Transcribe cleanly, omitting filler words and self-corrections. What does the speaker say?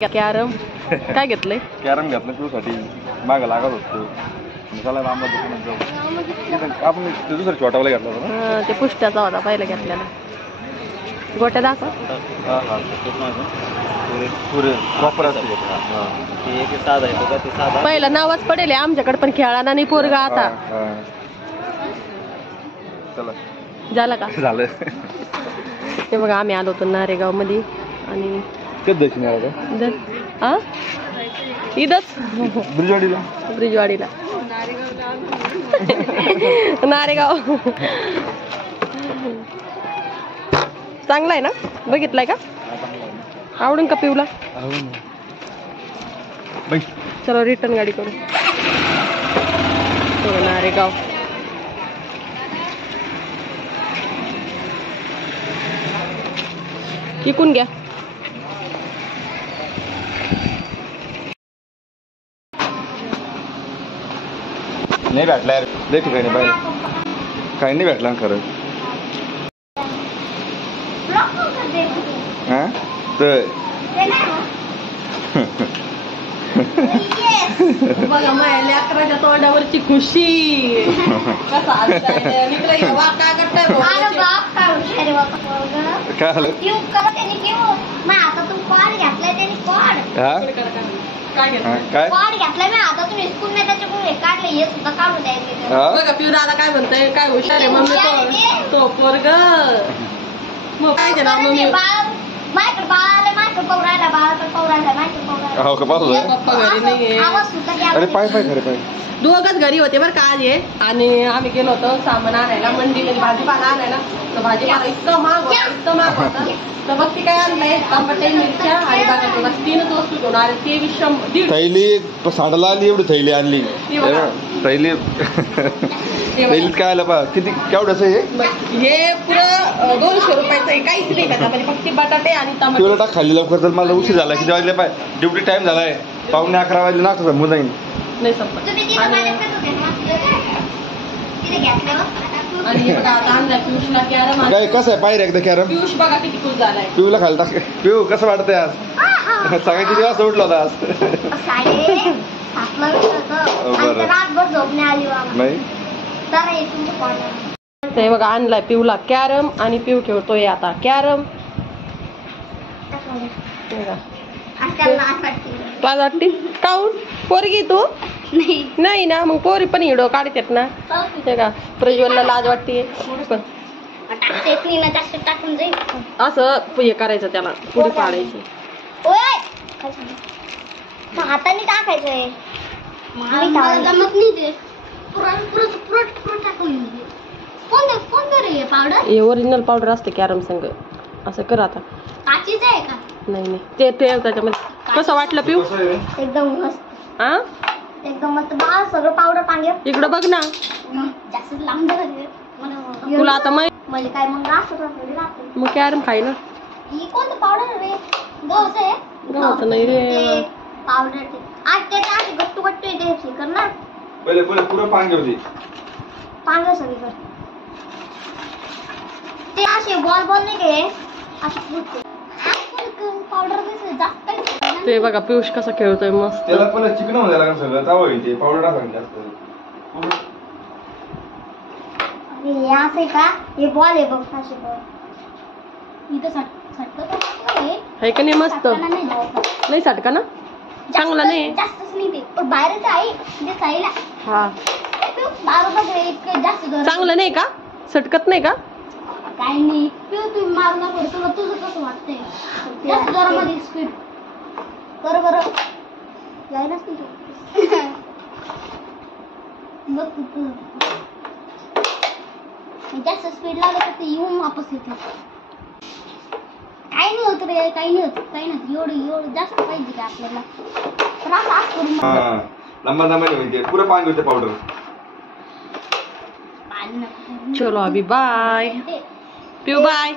Carrom काय घेतलंय? Carrom घेतलं तुझ्यासाठी मागं लागत होतो. चला आंबा दुकानात जाऊ. आपण दुसरा छोटावाला घेतला होता ना? ते पुष्ट्याचा होता पहिला घेतलेला. गोट्या दाखव. पहिला नावच पडेल आमच्याकडे पण खेळाना नाही पोरगा आता. चला झालं का? झालं. ते बघा आम्ही आलो होतो नारेगाव मध्ये आणि इथंच ब्रिजवाडीला नारेगाव चांगला आहे ना? बघितलाय का? आवडून का पिऊला? चलो रिटर्न गाडी करू. नारेगाव इकून घ्या. नाही भेटला यार. देख काही नाही बाहेर काही नाही भेटला खरं. हा तर बघा माझ्या अकराच्या तोंडावरची खुशी. काय झालं? काय बघा पिऊ दादा काय म्हणतोय, काय हुशार आहे मम्मी तो पोरग. मग काय केलं मम्मी? पप्पा घरी नाहीये. अरे पाय पाय खरे पाय दोघच घरी होते बरं का आज हे. आणि आम्ही गेलो होतो सामान आणायला मंडीमध्ये भाजीपाला आणायला. तर भाजीपाला इतकं महाग होता तर बघ ती काय आणलंय टमाटे मिरच्या आणि बघा बस 3च वस्तू घेऊन आले. ते 20 थैली साडाला आली एवढी थैली आणली. थैली थैलीत काय आलं पा किती केवढंच आहे हे पुरं 200 रुपयाचं आहे. काहीच नाही त्याच्यामध्ये फक्त बटाटे आणि टमाटे. टाक खाल्ली लवकर तर मला उशीर झाला. किती वाजले पाय ड्युटी टाइम झालाय. 11:15 वाजले ना समजून जाईल नाही संपत. आणि आता आणला पियुषला कॅरम. काय कसं आहे पाहिजे एकदा कॅरम? पियुष बघा किती खुश झालाय. पिऊला खायला टाक. पिऊ कसं वाटतंय आज? सगळ्या किती वाजता उठला होता आज? नाही ते बघा आणलाय पिऊला कॅरम आणि पिऊ खेळतोय आता कॅरम. काय वाटते काऊन पोरगी तू? नाही ना मग पोरी पण हिडो काढतात ना. ते का प्रज्वलला लाज वाटते पण असं हे करायचं त्याला पुढे पाडायची. हाताने टाकायचंय हे ओरिजिनल पावडर असते कॅरम संग. असं कर आता. नाही ते त्याच्यामध्ये. कसं वाटलं पिऊ? एकदम मस्त. हा एकदम मस्त. बा सगळं पावडर पांगे इकडं बघ ना. जास्त लांब तुला आता म्हणजे काय मग मग कॅरम खाय ना. ही कोणतं पावडर रे? गव्हाचं नाही रे पावडर. आज ते गट्टू गट्टू येते करणार. पहिले पुरं पांगे होती. पांगे सगळीकडे ते असे बॉल नाही गे असे पावडर जास्त. ते बघा पियुष कसा खेळतोय मस्त. त्याला पण चिकन होऊन जायला सगळं तावं येते पावडर टाकायचं जास्त. अरे असं का? हे बॉल आहे बघ असे बॉल इथं आहे का नाही मस्त? नाही सटका ना चांगला नाही जास्तच नाही ते पण बाहेरच आहे म्हणजे साईला. हा जास्त चांगलं नाही का? सटकत नाही का? काही नाही तुम्ही मारू नका. तुला तुझं कसं वाटतंय? जास्त जोरामध्ये स्पीड कर बरं. यायलाच नाही बघ तू जास्त स्पीड लागत तर येऊन वापस येते. काही नाही होत रे. काही नाही एवढं जास्त पाहिजे का आपल्याला? लंबा पुरं पांगे होते पावडर. चलो अभी बाय पिऊ बाय.